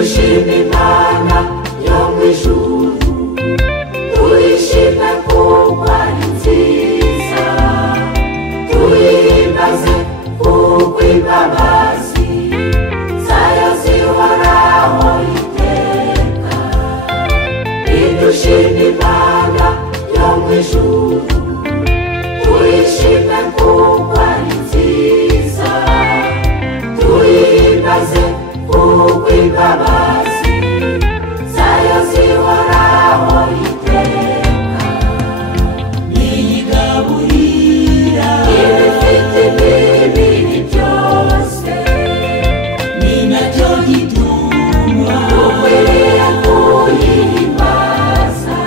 nidushime Imana yo mu ijuru tuyishime kuko ari nziza tuyihimbaze kuko imbabazi zayo zihoraho iteka nidushime Imana yo mu ijuru tuyishime kuko ari nziza tuyihimbaze kuko imbabazi zayo zihoraho iteka niyigaburira ibifite imibiri byose ni nacyo gituma ukwiriye kuyihimbaza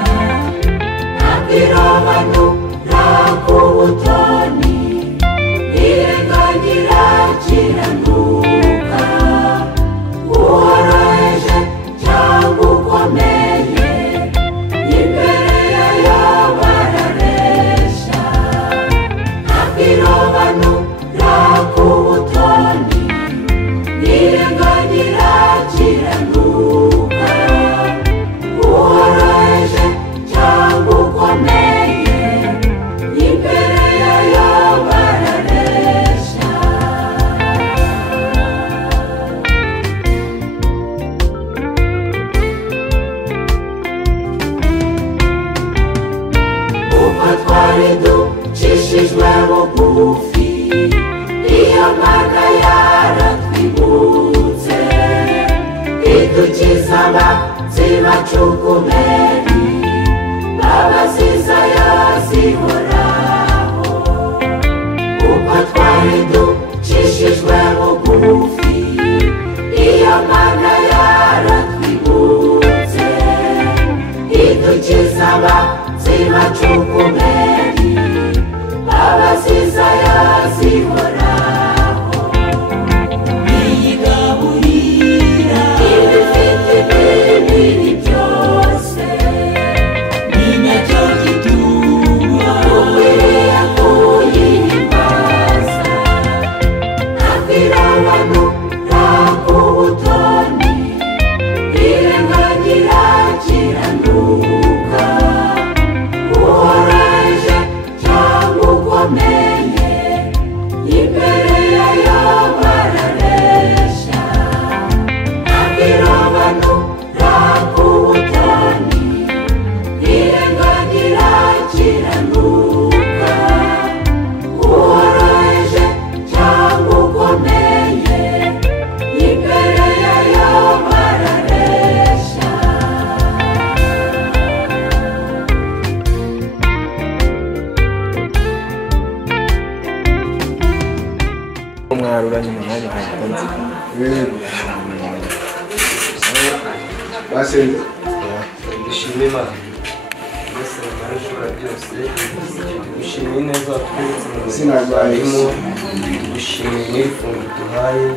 ntabwirabanu nta kubutoni irenganira kiranuka uworoheje cyangwa ukomeye imbere yayo bararesha ntabwirabanu nta kubutoni irenganira kiranuka uworoheje cyangwa ukomeye imbere yayo bararesha uko twari ducishijwe bugufi iyo Mana yaratwibutse idukiza abanzi bacu kubera imbabazi zayo zihoraho uko twari ducishijwe bugufi iyo Mana yaratwibutse idukiza abanzi bacu kubera imbabazi zayo zihoraho niyigaburira ibifite imibiri byose ni nacyo gituma ukwiriye kuyihimbaza ntabwirabanu nta kubutoni irenganira kiranuka uworoheje cyangwa ukomeye imbere yayo bararesha ntabwirabanu nta kubutoni irenganira kiranuka uworoheje cyangwa ukomeye imbere yayo bararesha mwaruranye umunani hatanze basenze dushime Imana mbese barashobora byose dushimiye neza watweretse mu buzima bwarimo dushimiye n'ifunguro duhaye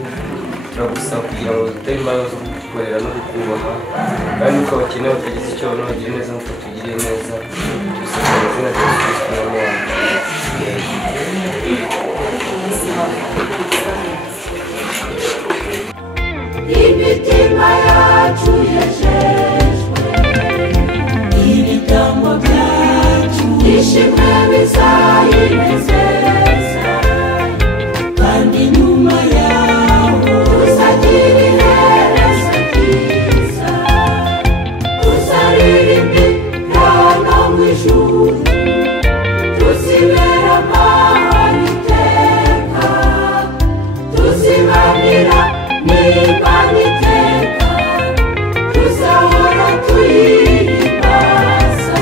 turagusaba kugira ngo dutere imbaraga zo kugukorera no kukubaha kandi uko abakeneye batagize icyo babona bagire neza nk'uko tugiriye neza dusaba mu izina rya Yesu Kristo n'Imana imitima yacu yejejwe ibitambo byacu ishimwe bizayinezeza kandi nyuma yaho tuzagira iherezo ryiza tuzaririmbira no mu ijuru tuzibera amahoro iteka tuzibanira n'Imana iteka tuzahora tuyihimbaza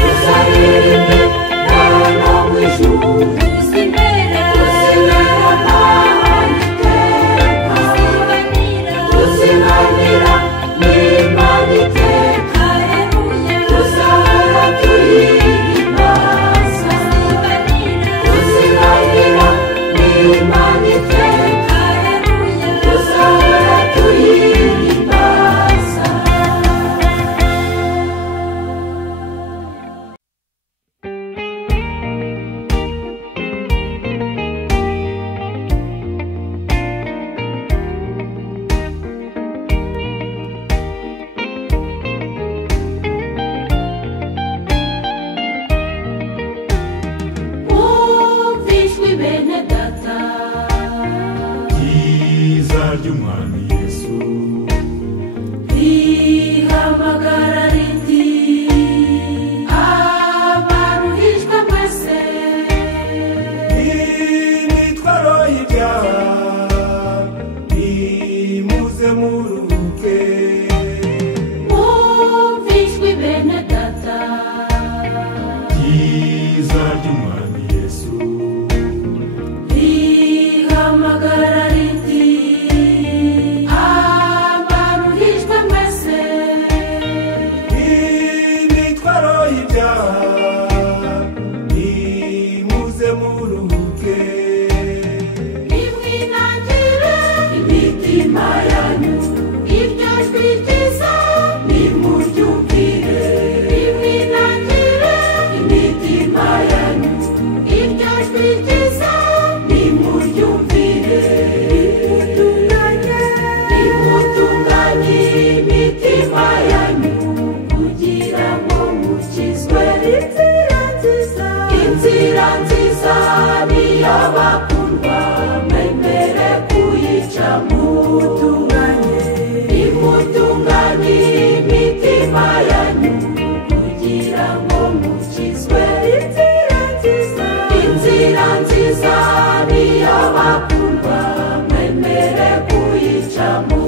tuzaririmbira no mu ijuru tuzibera amahoro iteka tuzibanira n'Imana iteka tuzahora tuyihimbaza tuzibanira n'Imana iteka tuzahora tuyihimbaza. ry'umwami Yesu rihamagara riti abaruhijwe mwese imitwaro y'ibyaha nimuze muruhuke mwumvishwe bene data ryiza ry'umwami Yesu rihamagara riti abaruhijwe mwese imitwaro y'ibyaha nimuze muruhuke nimwinangire imitima yanyu iryo jwi ryiza nimuryumvire nimwinangire imitima yanyu iryo jwi ryiza nimuryumvire nimutunganye imitima yanyu kugira ngo mukizwe inzira nziza niyo bakundwa mwemere kuyicamo nimutunganye imitima yanyu kugira ngo mukizwe inzira nziza niyo bakundwa mwemere kuyicamo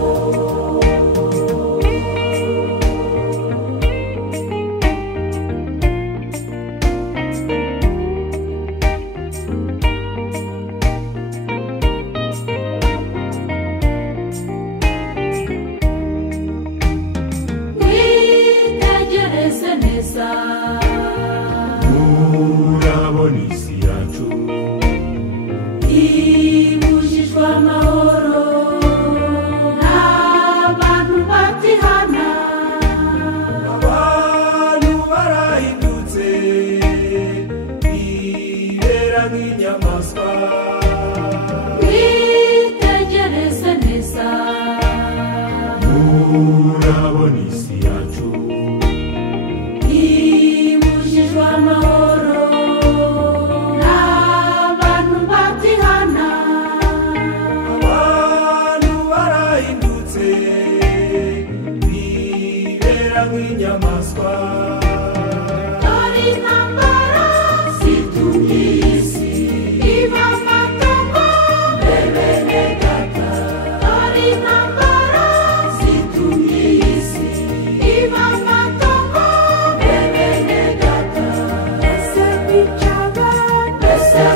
mwitegereze neza murabona isi yacu ibujijwe amahoro n'abantu batihana abantu barahindutse bibera nk'inyamaswa mwitegereze neza murabona isi yacu ibujijwe amahoro n'abantu batihana abantu barahindutse bibera nk'inyamaswa dore intambara zitumye isi iba amatongo bene data dore intambara zitumye isi iba amatongo bene data ese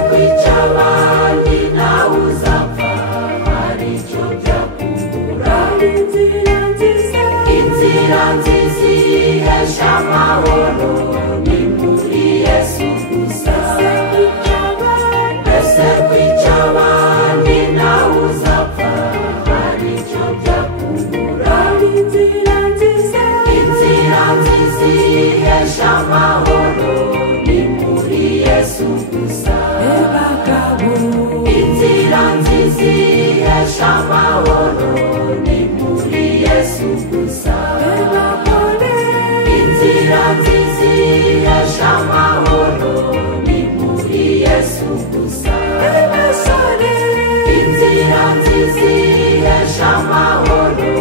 kwica abandi nawe uzapfa hari icyo byakungura inzira nziza ihesha amahoro ni muri Yesu gusa ese kwica abandi nawe uzapfa hari icyo byakungura inzira nziza ihesha amahoro ni muri Yesu gusa inzira nziza ihesha amahoro ni muri Yesu gusa inzira nziza ihesha amahoro ni muri Yesu gusa inzira nziza ihesha amahoro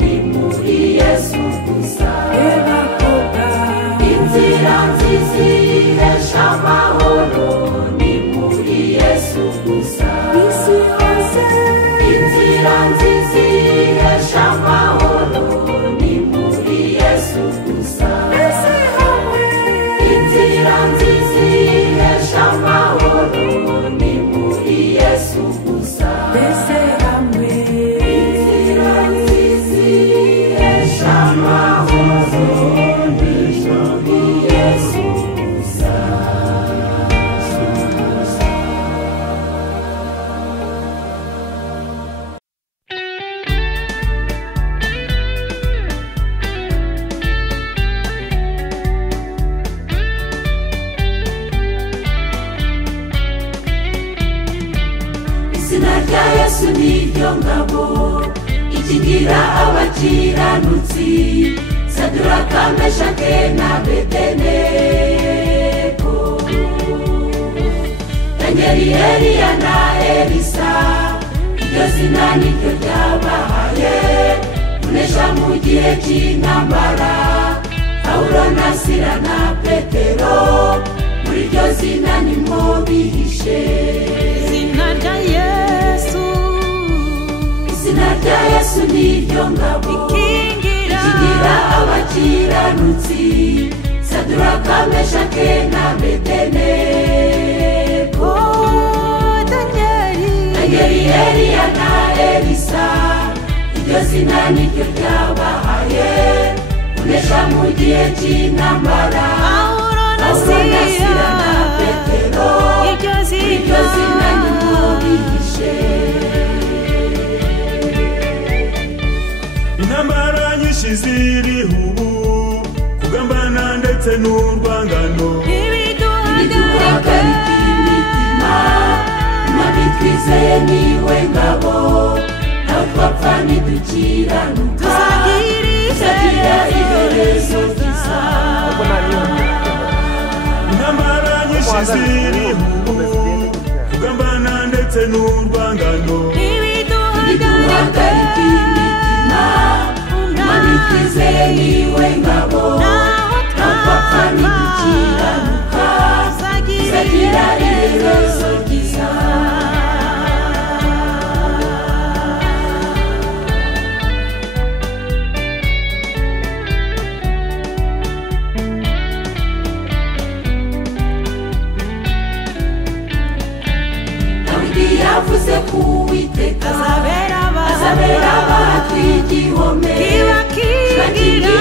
ni muri Yesu gusa inzira nziza ihesha amahoro ni muri Yesu gusa inzira nziza ihesha amahoro ni muri Yesu gusa inzira nziza ihesha amahoro ni muri Yesu gusa inzira nziza ihesha amahoro ni muri Yesu gusa. izina rya Yesu niryo ngabo ikigira abakiranutsi Saduraka Meshake na Abedenego Danieli Eliya na Elisa iryo zina niryo ryabahaye kunesha mu gihe cy'intambara. Pawulo na Sila na Petero muri iryo zina nimwo bihishe. Izina rya Yesu, izina rya Yesu niryo ngabo ikingira abakiranutsi. Saduraka, Meshake na Abedenego, Danieli, Eliya na Elisa, iryo zina niryo ryabahaye kunesha mu gihe cy'intambara. Pawulo na Sila na Petero iryo zina nimwo bihishe. intambara nyinshi ziriho ubu, kugambana ndetse n'urwangano ibiduhagarika imitima. Imana twizeye niwe ngabo, nawe twapfa ntidukiranuka, tuzagira iherezo ryiza. intambara nyinshi ziriho ubu, kugambana ndetse n'urwangano ibiduhagarika imitima. Imana twizeye niwe ngabo, nawe twapfa ntidukiranuka, tuzagira iherezo ryiza. Yavuze ku Uwiteka azabera abatwi igihome, kibakingira